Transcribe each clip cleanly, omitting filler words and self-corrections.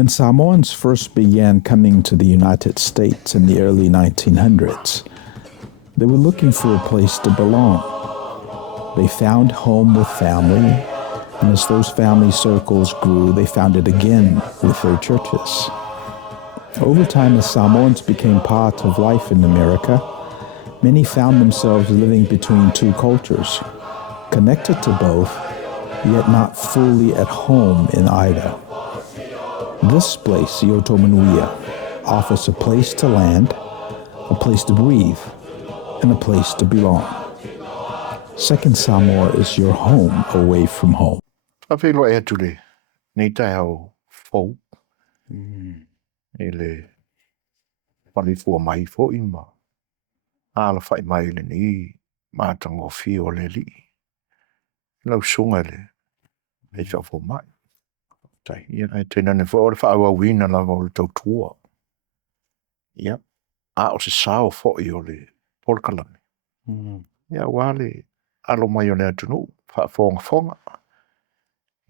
When Samoans first began coming to the United States in the early 1900s, they were looking for a place to belong. They found home with family, and as those family circles grew, they found it again with their churches. Over time, as Samoans became part of life in America, many found themselves living between two cultures, connected to both, yet not fully at home in either. This place, Manuia, offers a place to land, a place to breathe, and a place to belong. Second Samoa is your home away from home. Whawhelo e ature, nei tai hau fau. Ele whalifua mai fo ima. Ala whai mai le ni, mātango whio le li. Lau sunga le, me whawho mai. Tai, ia ai tēnā ne whaore whaawa wina la o le tautua. Ia, a o se sao fo i o le polkalame. Ia wale, alo mai o le atunu, whaafonga.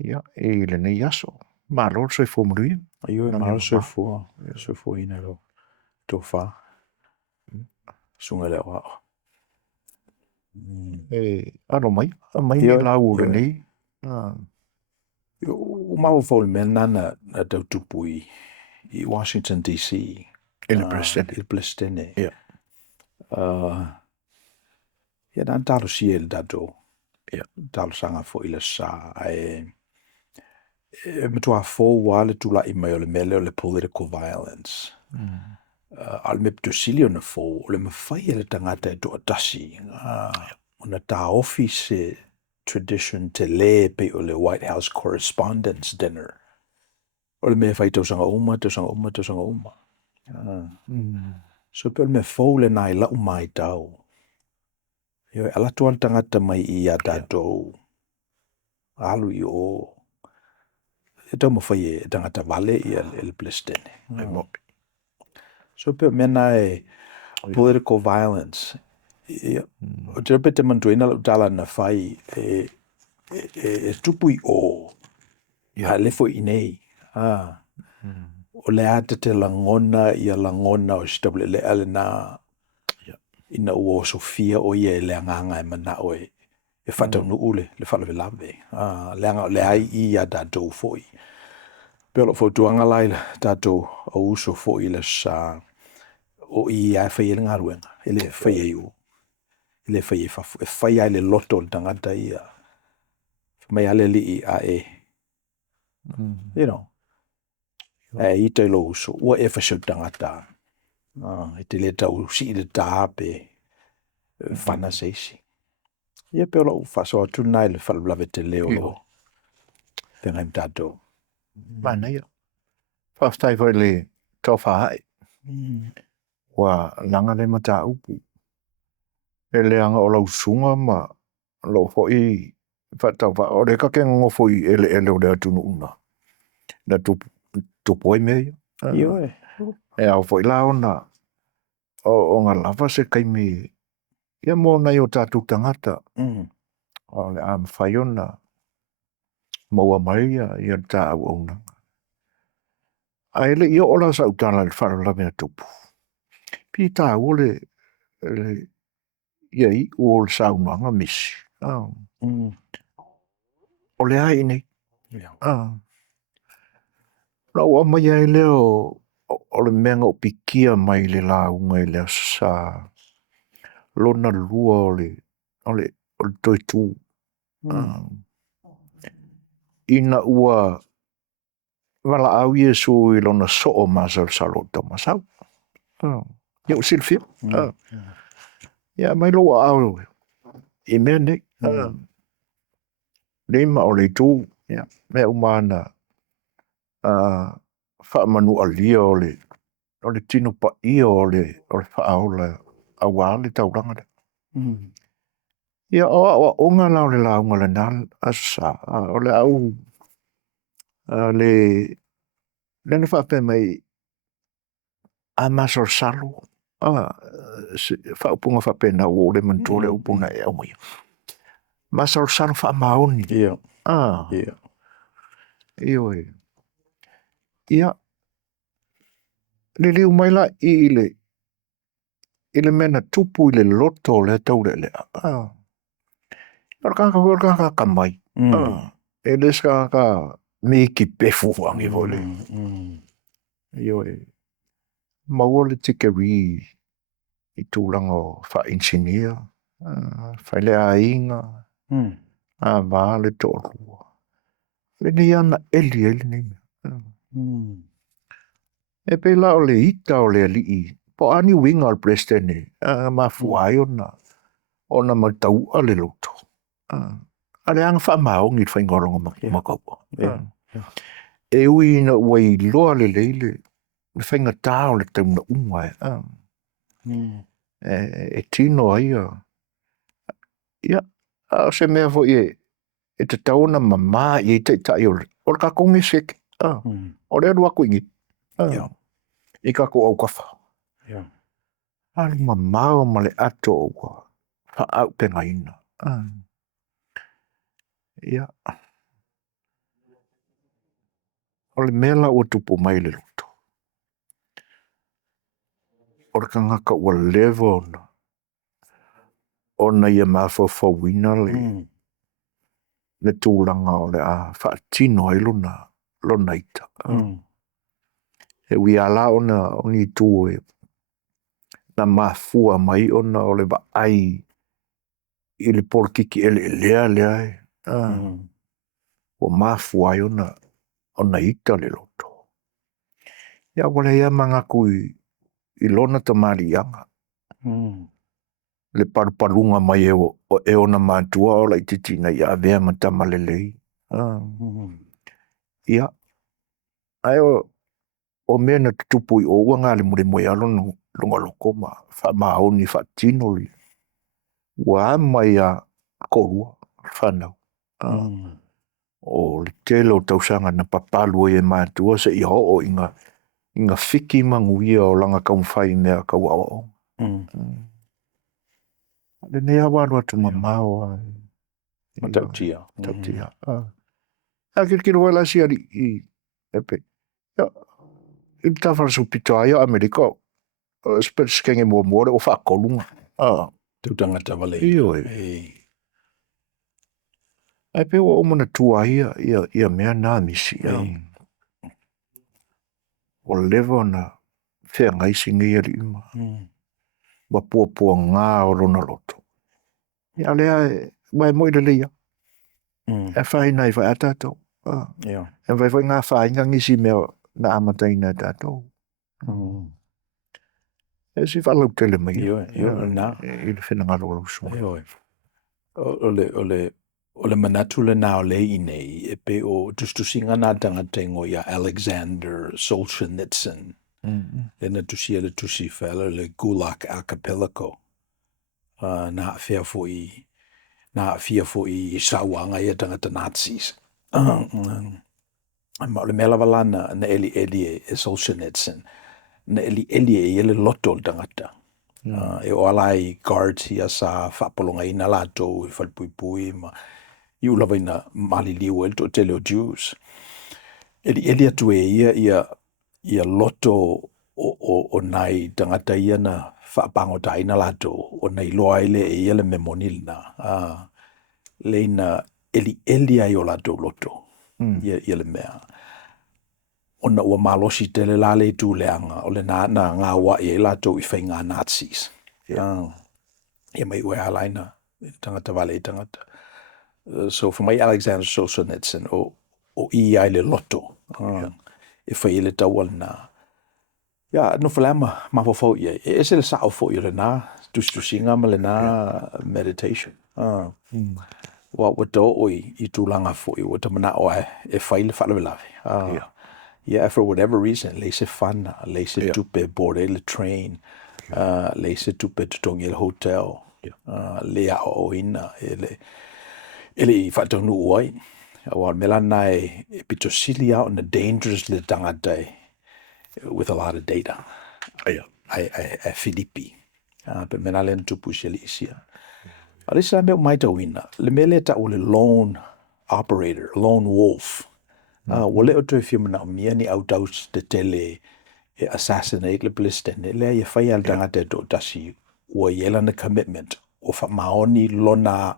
Ia, e le nei aso. Malo soi fōmuria. Ayun, malo soi fō ina lo tofa. Sunga le wao. E, alo mai ni la ule nei. O mau fōle mena na tautupu i Washington, D.C. Il Blestene. Ia. Ia na talo si el dato. Ia, talo sanga fo ila sa. Matua fō wale tula i mai o le mele o le political violence. Al me ptusili o na fō, o le mawhai e le tangata e to atasi. O na tā office tradition te le pe o le White House Correspondents' Dinner. O le mea whai tausanga uma. So pe o le mea fō le nai lau mai tau. Yo ala tuan tangata mai I a tātou. Alu I o. E tau mawhai e tangata vale I el Blestene. So pe o mena e political violence. O te rape te mantuina lau tala na whai e tupu I o. Ha lefo I nei. O le ata te langona I a langona o stabile le ale na ina ua Sofia o ia e le anganga e mana o e whatau nu ule le whalawe lawe. Le ai I a tātou foi. Pelo fo tuanga lai tātou o uso foi le sa o I a whai e ngaruenga. Ele whai e u. Ele whai e whafu. E whai ai le loto le tangata I a. Mai ale li I a e. You know. E I te lo uso. Ua e whasau tangata. E te le tau si le tāpe. Whana seisi. Ia peo lo whaso tunai le whalawlawe te leo lo. Pengai mtato. Mana ia. Whaftai foi le tawha hai. Wa langa le mata upu. E leanga o lau sunga ma lo foi whatau wha. O le kake ngofo I ele o le atunu una. Na tupo I mea. Io e. E au foi lao na. O ngā lava se kaimi. Ia mō nei o tātou tangata. O le am whaiona. Maua mai ia tā au aunanga. A ele ia ola sa utana le wharalawe na tupu. Pi tā ole ia I o le saunanga misi. O le ai nei. Na ua mai ai leo o le menga o pikia mai le launga I le sa lona lua o le toi tū. Ina ua wala au Iesu I lona so o Masāsalo tau masau. Ia o silfia. Ia mai loa au. I mea nei. Lima o le tū. Mea umana. Whaamanu alia o le tino pa ia o le whaaola awale tauranga. Ia o onga lao le launga le nal asa. O le au le na whape mai a Masāsalo. Whaupunga whape na o le mantore upuna e au mai. Masāsalo wha amaoni. Ia. Iyo e. Ia. Le liu mai la ile mena tupu ile loto le tau le lea. Orkaka kamai. Ele ska me ki pefu wangi vole. Io maua le tikeri I tūlango wha engineer. Whai le ainga. Wā le tōrua. Le ni ana eli ni mea. E pe la o le ita o le alii. Po ani winga al prestene. Ma fuai ona mataua le loto. Ale anga wha maongi whai ngoronga makaua. E ui na wai loa le leile. Le whai ngatā o le tauna unga. E tino aia. Ia. Se mea fo e te tauna mamā I te tai o le. O le kakongi seke. O le anu aku ingi. I kako au kawha. Ale mamā o ma le ato o wa. Wha au penga ina. Ia. O le mela o tupu mai le loto. O le kangaka ua level na. Ona ia mawhawhawina le tūlanga o le a whaatino I lona ita. E wi ala ona oni tū na mafua mai ona o le ai I le porkiki ele lea. O mafua ai ona ita le loto. Ia wale ia mangaku I lona tamarianga. Le parupalunga mai e ona mātua o la ititina ia vea matamalelei. Ia. Ai o mea na tutupu I o uanga le mure moe alo lunga loko ma wha maoni wha tino li. Wa mai a korua whanau. O le tele o tausanga na papalu e mātua se I ho o inga whiki manguia o langa kaumwhai mea kau awa. Le nea waru atu mamao. Matautia. Matautia. Kilo wala si ari I epe. I tawhara su pito aia Amerika. Spets kenge mua muore o whakolunga. Tūtangata wale. Iyo Ai pe o mana tua ia mea nā misi. O lewa na whea ngaisi ngai ari ima. Wa pua ngā o rona loto. Ia lea mai moire leia. E whai nai whai atato. E whai ngā whai ngisi mea na amataina atato. E si whalau tele mai. Iyo nā. I le whenanga rolo sua. O le manatu le nā o le I nei, e pe o tustusinga nā tangata ingo ia Alexander Solzhenitsyn. Le na tusia le tusi whela le Gulag Archipelago. Nā whia fo I sauanga ia tangata Nazis. Ma o le mela walana na eli e Solzhenitsyn. Na eli e le loto le tangata. E o alai guards ia sa whapolonga ina lato I whalpui ma I ulawa ina maliliu e to tele o Jews. Eli atu e ia loto o nai tangata ia na whapangota ina lato o nei loa ele e ia le memonil na. Leina eli ai o lato loto. Ia le mea. Ona ua malosi tele la le tu leanga o le na ngā wa e lato I whai ngā Nazis. Ia mai ue alaina tangata wale tangata. So for my Alexander Solzhenitsyn o I le loto. E whai ele tawal na. Ia, no whalama mawhawhau ia. E se le sao fo I le nā. Tustusinga ma le nā meditation. Wa tō oi I tūlanga fo I. Wa tamana o e whai le whalawelawe. Yeah, for whatever reason, le se whana, le se tupe bore le train, le se tupe tutongi le hotel, le a o ina, ele I whatonu uai. Awa melana e pitosili out in the dangerous le tangata with a lot of data. Ai Filipi. But menale tupu se le isia. Alisa me mai tawina, le mele ta o le lone operator, lone wolf. Wale o toi whia mana o mia ni au taus te tele assassinate le Palestine. Lea ia whai al tangata to tasi ua iela na commitment o wha maoni lona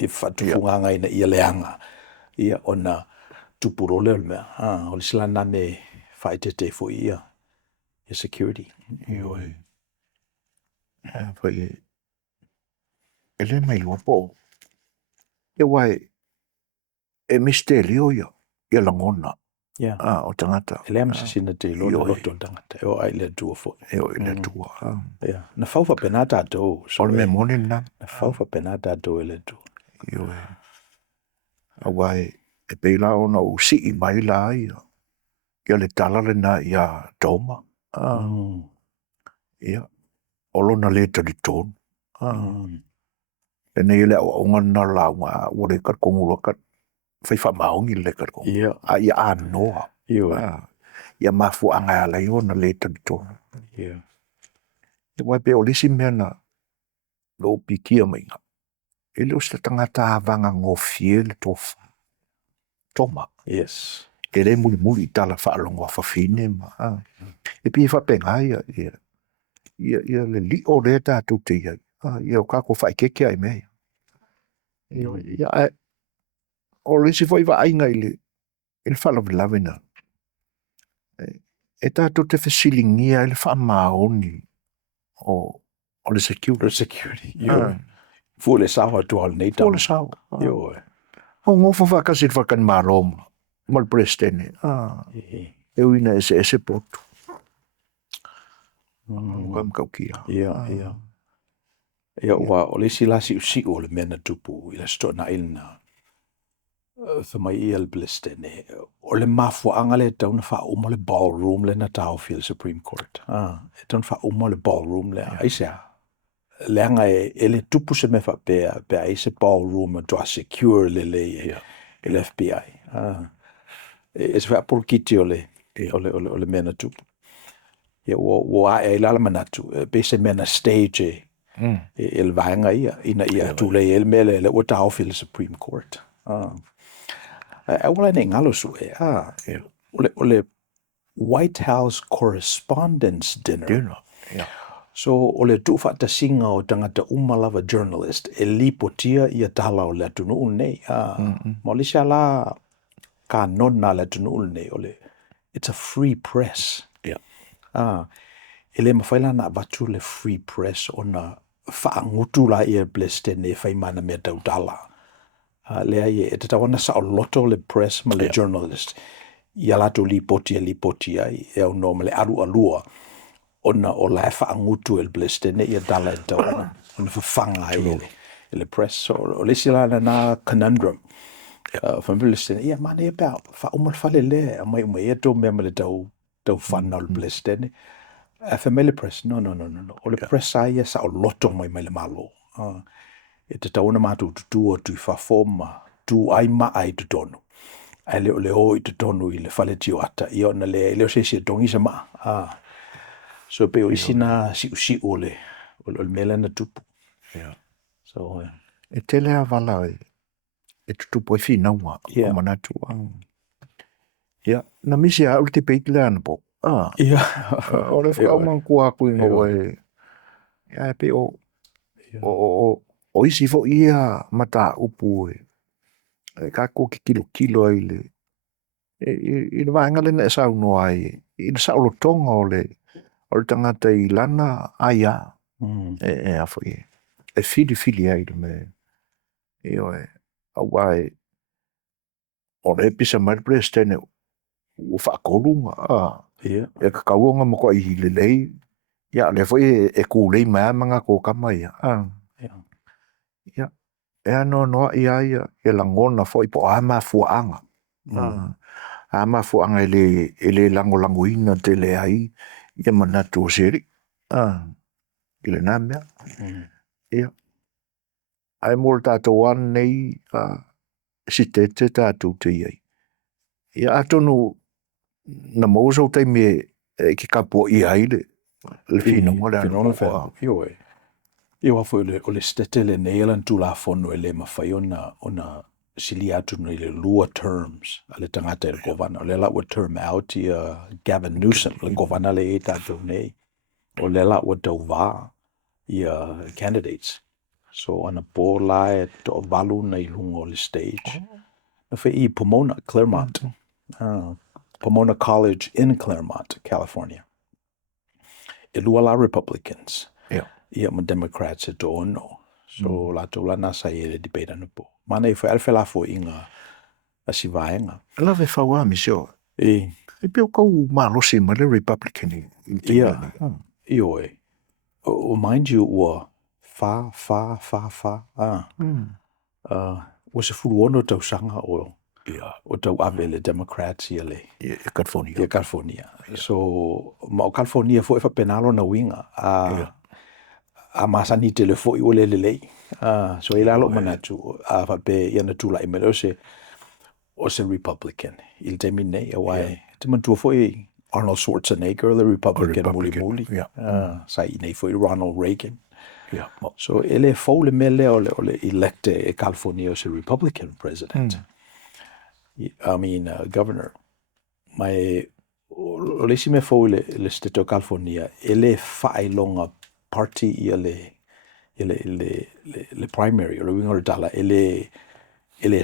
whatufunganga ina ia leanga. Ia ona tupuro leo mea. O le sila nane whai te fo ia security. Ioi. Whai ele mai wapo. E wai e misterio ia langona. O tangata. Ele am sisina te lo loto tangata. E o ai le tua fo. E o ile tua. Na faufa penata to. O le me moni na. Na faufa penata to ele tu. Ioi. A wai e peila ona o si I mai la ia. Ia le talale na ia toma. Ia. Olo na le tali tonu. E nei le o ngana la nga wore kat kongulo kat fai fa maongi le kat kongulo. Ia anoa. Ia mafu anga ala yo na le tali tonu. E wai pe o lisi mea na lo pikia mainga. E leo sta tangata avanga ngofie le tofa. Toma. Yes. E le muli tala whaalongo whawhine ma. E pi whapenga ia le li o le tātou te ia. Ia o kako whaikeke ai mea. Ia o lesi foi wa ainga ile whalavilavina. E tātou te whasilingia ile whamaoni o le security. Fu le sawa tu al nei Fu le sawa. Yo. O ngofa whakasit whakan maroma. Mal prestene. E uina ese potu. Kam kau kia. Ia. Ia ua o le silasi usi o le mena tupu ila sto na ilna. Thama I el blistene. O le mafuanga le tauna wha uma le ballroom le na tau fil Supreme Court. E tauna wha uma le ballroom le aisea. Leanga e le tupu se me wha pea aise ballroom to a secure le le FBI. E se wha polkiti o le mena tupu. Ia o a lala manatu. Be se mena stage el vanga ina ia tule el mele le o tau fil Supreme Court. Wala ne ngalo su o le White House Correspondents' Dinner. So o le tufa ta singa o tangata umalawa journalist e lipotia ia tala o le atunu ulnei. Mo le la ka nona le atunu ulnei o le it's a free press. Ele mawhaila na watu le free press o na whaangutu la ia bleste ne whaimana mea tautala. Lea e te tawana sa o loto le press ma le journalist. Ia lato lipotia e au no ma le aru alua. Ona o la whaangutu el bleste ne ia tala e tawana. Ona whawhanga le press. O le sila na conundrum. Bleste ne ia mane e pēr. Whaumal whale le. Mai e tō mea ma le tau whana o le bleste ne. FML press. No. O le press ai sa o loto mai le malo. E te tauna mātou tutu o tui whawhoma, tu ai ai tu tonu. Ai leo leo I tu tonu I le whale tio ata. I ona leo se tongi sa maa. So pe o isina si o le mele na tupu. So, e tele a wala e tutupu e whinaua o manatu. Na misi a ulte peikile ana po. O le whauman kua kuinga o e pe o isi fo ia mata upu e kako ki kilo ai le I le vaenga le na e sau no ai I le sau lo tonga o le tangata I lana aia e a fo e fili ai le me au ai o le pisa mai prestene o whakolunga e kakauonga mo ko I le lei ia le fo e kulei mai manga ko kamai e ano ia e langona foi po ama fuanga. Ama fuanga ele lango ina te le ai ia manatu seri. Ile namea. Ia. Ai mol tātou an nei si te tātou te iai. Ia atonu na mauso te me ki kapo iai le fino ngora. Fino ngora. Iwa foi o le stetele ne elan tu la fono ele mawhai ona sili atu no le lua terms ale tangata e le govana o le la wa term out ia Gavin Newsom le govana le e tātou nei o le la wa tauva ia candidates so ana po la e to valu nei lungo le stage na fe I Pomona Claremont Pomona College in Claremont California e lua la Republicans ia ma Democrats e to ono so la to la nasa e le debate ana po mana I fa alfa la fo inga a si vaenga La ve fawa misio. e Pe ko malosi ma le Republican ia io e o mind you wa fa was se fulu ono tau sanga o tau ave le Democrats ia le California so ma o California fo e fa penalo na winga a masani telefo I ole le so I lalo manatu a fa pe ia na tula I me o se Republican il temine wai te mantua foi Arnold Schwarzenegger the Republican muli sai nei foi Ronald Reagan so ele fole mele ole electe e California as a Republican president I mean governor mai ole si me fole le stato California ele fai longa party ele primary ole wingo dala ele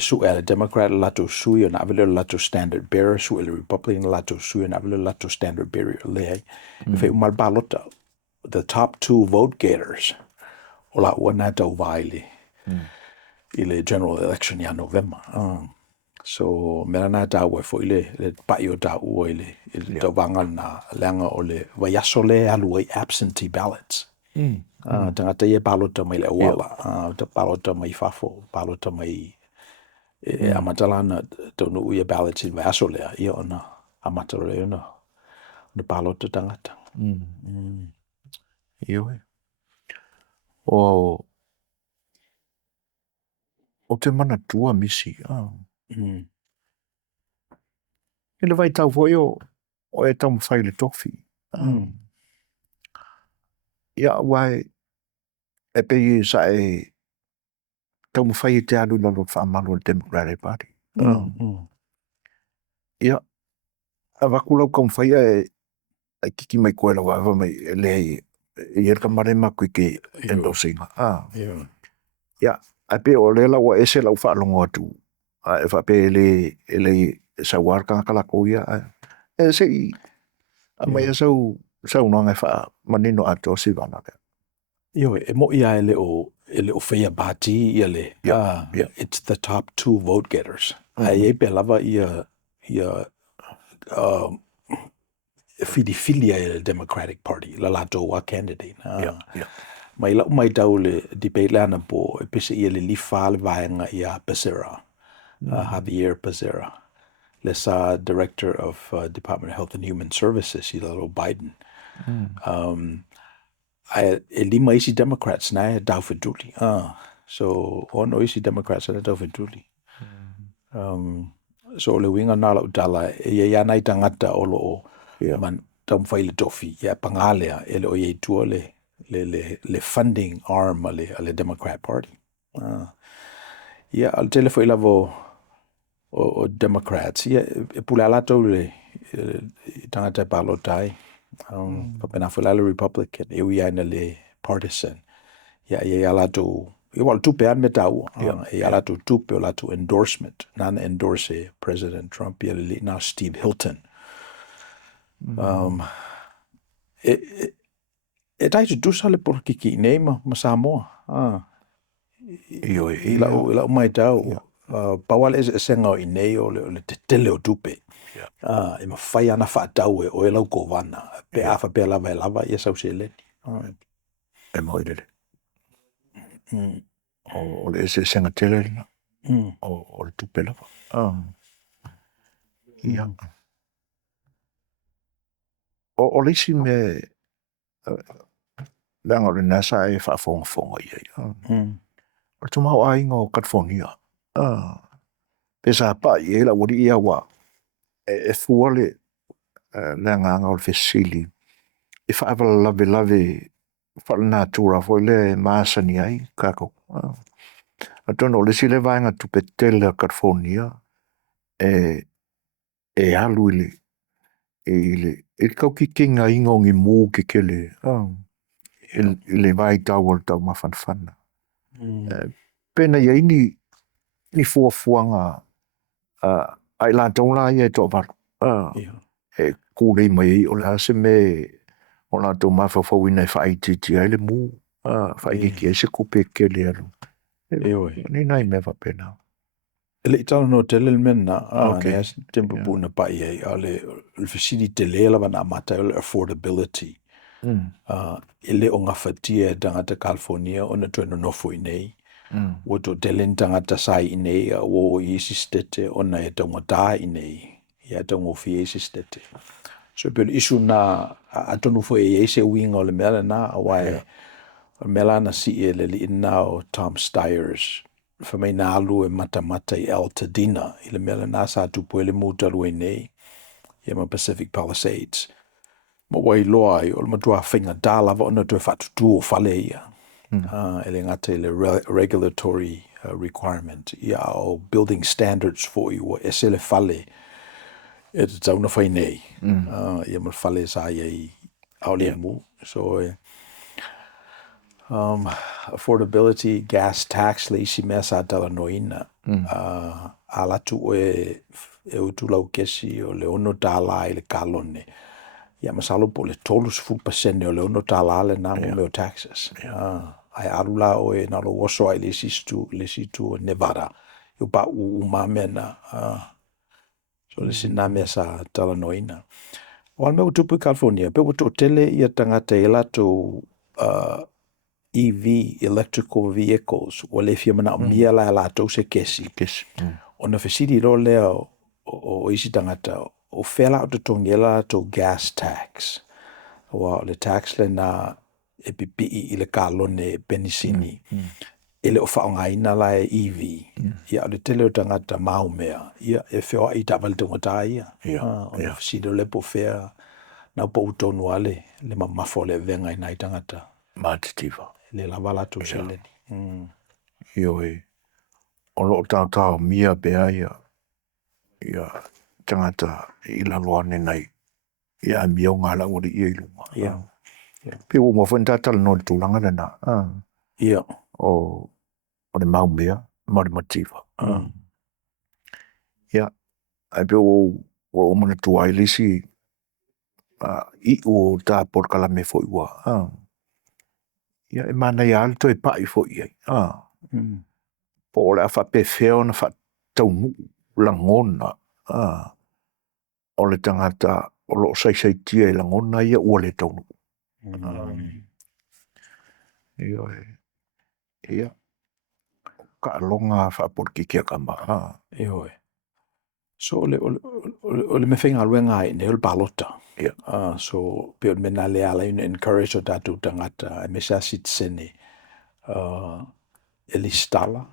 su ele Democrat lato su na avele lato standard bearer su ele Republican lato su na avele lato standard bearer le fe mal balota the top 2 vote getters ola wana do vaile ile general election ya November so merana da we fo ile paio da o ile do vanga na langa ole vayasole aloi absentee ballots tangata ye balota mai le wala ta balota mai fafo balota mai amatalana tonu uia ballots in vasolea ia ona amatale ona na balota tangata Io o te mana tua misi ele vai tau foi o e tau mawhai le tofi ia wai e pe I sa e tau mawhai te alu lalo whaamalo le Democratic Party ia a wakulau kau mawhai e kiki mai koe la wawa mai le e erka marema koe ke endosinga ia a pe o le la wa ese lau whaalongo atu e wha pe ele sa warka kala ko ia e se I a mai sau noanga wha manino ato si vana le Io e mo ia ele o fea bati ia le it's the top 2 vote getters ai e pe lava ia fidifilia ele Democratic Party la lato wa candidate mai la mai tau le debate lana po e pese ia le lifa le vaenga ia Becerra Javier Becerra le sa director of Department of Health and Human Services I lo Biden e lima isi Democrats na e dau feduli so ono isi Democrats na dau feduli so le winga na la utala e ia nai tangata o lo man tam fai le tofi ia pangalea ele o ye tu le funding arm ale Democrat Party ia al telefo I lavo o Democrats ia e pula lato le tangata palotai pena foi le Republican e ia na le partisan ia lato e wal tu pe an metau ia lato tu pe lato endorsement nan endorse President Trump ia le na Steve Hilton e dai tu sale por kiki nema Samoa io la mai tau pawal e senga I nei o le tele o tupe e ma fai ana fa tau o e lau kovana pe afa pe lava ia sau se le e mo ile o le ese senga tele o le tupe lava ia o le isi me langa le nasa e whaafonga ia o tu mau ainga o California pesa pa I la wari ia wa e fuale langa anga o le fesili e whaavala lave whala natura foi le maasani ai kako Atono le sile vainga tupetele California alu ile kau ki kinga ingongi mō ke kele. Ile vai tau mafanfana. Pena ia ni fuafuanga ai la tau la ia to var. Kūrei mai o la se me o la tau mawhawhawina e whaititi ai le mū. Whaikiki e se kupe kele alu. Ni nai mewa pena. Ele italo no te lel mena ne as tempo puna pa ia ale facility te lela wana mata affordability. Ele o ngafatia tangata California ona tueno nofo nei. Woto telen tangata sai nei o isistete ona e tonga tā nei. Ia tonga fi isistete. So pero isu na atonu fo e se winga o le mela na awai o mela na si ele li na o Tom Steyer's fa mai na alu e mata i Altadena i le mela na sa tupu ele mutalu e nei ia ma Pacific Palisades ma wai loa i o le matua whainga dālava ona tu e whatutu o whale ia ele ngata ele regulatory requirement ia o building standards for i o esele whale e te tauna whai nei ia ma whale sa ia i aole mu so affordability, gas tax, le isi mea sa tala noina. Alatu e utu lau kesi o le ono tala i le kalone. Ia masalo po le 12% o le ono tala le namo meo taxes. Ai arula o e nalo waso ai le situ o Nevada. Yo pa umamena. So le sina mea sa tala noina. O meo tupu California, pe wato tele ia tangata e lato EV, electrical vehicles, o le fia mana mia la tau se kesi. O na fesiri ro leo o isi tangata, o whela o te tongela to gas tax. O le tax le na e pipi i le kalone penisini. Ele o whaongaina la e EV. Ia o le tele o tangata maumea. Ia e whioa i tawale tangata ia. O na fesiri le po whea na po utonu ale, le mamafo le venga i nai tangata. Matitiva. Le lavala tu seleni. Io o lo tau mia bea ia tangata i la loane nei. Ia mia o ngala ori ia ilunga. Pe o mawhanta tala no le tūlanga lena. O le maumea, matima. Ia, ai pe o mana tua ilisi i o tā porkala me fo iwa. Ia e mana ia alto e pai fo ia. Po ole a whape wheo na wha taunu langona. O le tangata o lo sai tia e langona ia ua le taunu. Ia. Ka longa wha porki kia kama. So ole me whenga ruenga ai ne ole balota. So pe ole mena le ala ina encourage o tatu tangata e me sa sit sene e listala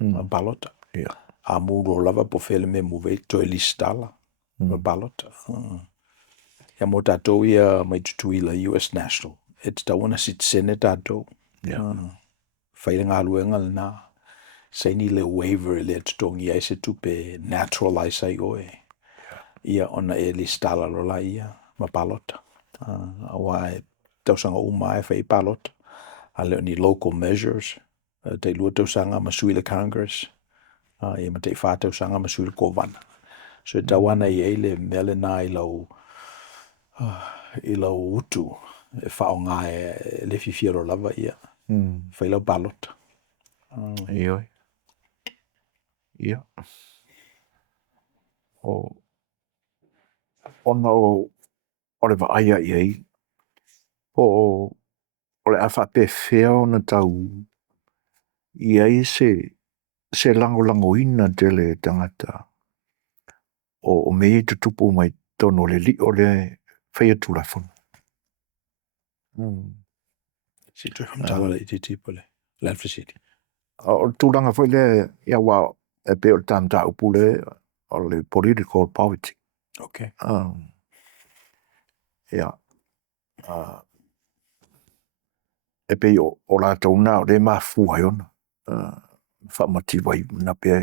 balota. A muro lava po fele me muve to e listala balota. Ia mo tatu ia mai tutu ila US National. E te tawana sit sene tatu. Whaile ngā ruenga le nā. Sei ni le waiver le tutongi ai se tupe naturalize ai oe. Ia ona e listala lola ia ma palota. Awa e tausanga uma e whai palota. A leo ni local measures. Te lua tausanga ma sui le Congress. Ia ma te wha tausanga ma sui le kovana. So e tawana i eile mele nā i lau utu. E whao ngā e le fifiaro lava ia. Whai lau palota. Ioi. Ia. Ona o le vaaya iei. O le a whape wheo na tau. Iei se lango ina te le tangata. O mei te tupu mai tono le li o le whaia tūlafonu. Si tu hamtala i te tipole. Lanfra City. O tūlanga whai le ia wā e pe o tamta upule o le political poverty. Okay. Ia. E pe o la tauna o le ma fuai ona. whamati wai na pia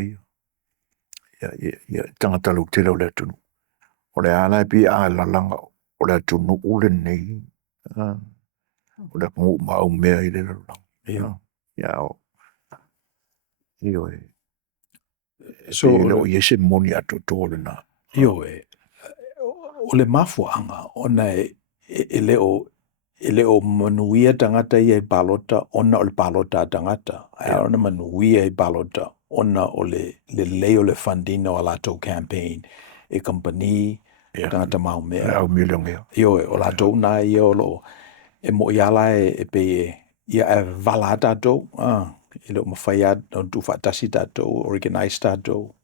ia tangata lau te lau le tunu. O le ala pi a lalanga o le tunu ule nei. O le ngu mau mea i le lalanga. Ia o. Io e. So o yese moni atu tōle na. Io e. O le mafuanga ona e leo manuia tangata ia e balota ona o le balota tangata. Ai ona manuia e balota ona o le leo le funding o lato campaign e company tangata mau mea. Au miliongia. Io e o lato na ia o lo e mo iala e pe ia e vala tato. I leo mawhaia o tu whatasi tato, organize tato.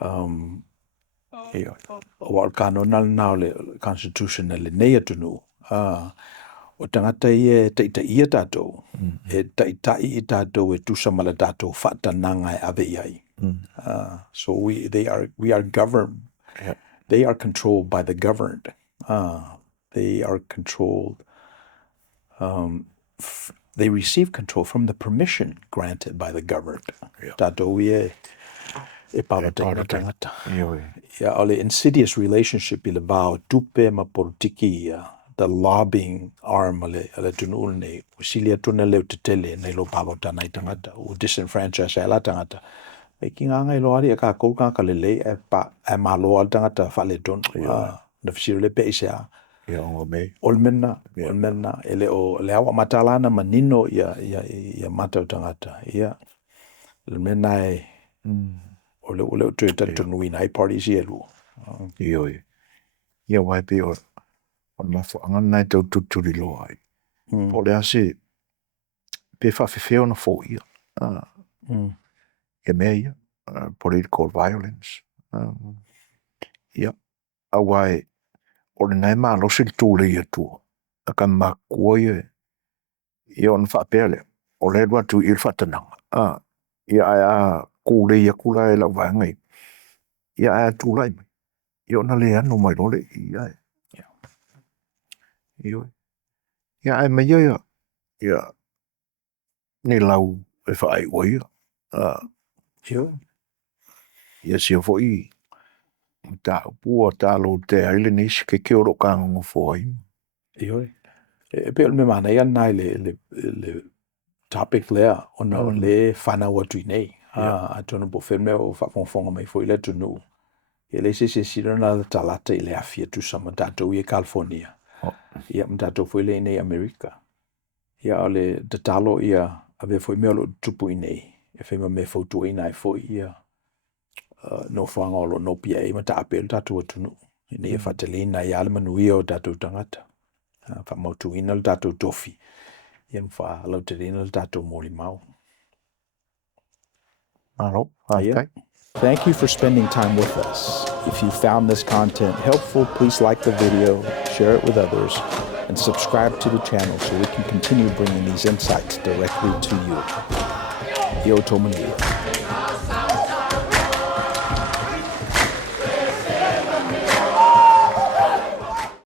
O wal kanona nao le constitution le nei atunu. O tangata ia taita ia tātou, e taita i tātou e tusamala tātou whatananga e ave iai. So we are governed, they are controlled by the governed. They are controlled, they receive control from the permission granted by the governed. Tātou e palata i tangata. Ia o le insidious relationship i le vāo tupe ma politiki ia. The lobbying arm ale tunul nei o silia tuna leo te tele nei lo palota nei tangata o disenfranchise ala tangata e ki nganga i lo ari e ka kouka ka lele e malo al tangata fale ton na fisiro le peisea olmena ele o le awa matalana manino ia matau tangata ia le mena e o le tueta tunui nai parties i elu ia wai pe o on mafu angan nai tau tuturi lo ai. Po le ase pe whawhiwheo na fo ia. E mea ia, political violence. Ia, awai, o le nai maa losil tūle ia tua. A ka makua ia, ia on whapele, o le lua tu il whatananga. Ia a kūle ia kula e lau vangai. Ia a tūlai mai. Ia ona le anu mai lole ia e. Ia ai mai ia ni lau e whaai oi ia sia foi ta pua ta lo te aile nis ke ke oro kango foi e pe me mana ia nai le topic lea ona le whana watu nei a tonu po whenme o whafonga mai foi le tunu e le se sirana le talata i le afia tu sama tatou i California ia mtatou foi le nei Amerika. Ia ole te talo ia ave foi me lo tupu i nei. E whema me fautu i nai foi ia no whanga o lo no pia e mata apel tatou atunu. I nei e whatelina i ale manuia o tatou tangata. Whamautu ina le tatou tofi. Ia mwha lau te rina le tatou mori mau. Okay. Thank you for spending time with us. If you found this content helpful, please like the video, share it with others, and subscribe to the channel so we can continue bringing these insights directly to you. Yo Tomanuia.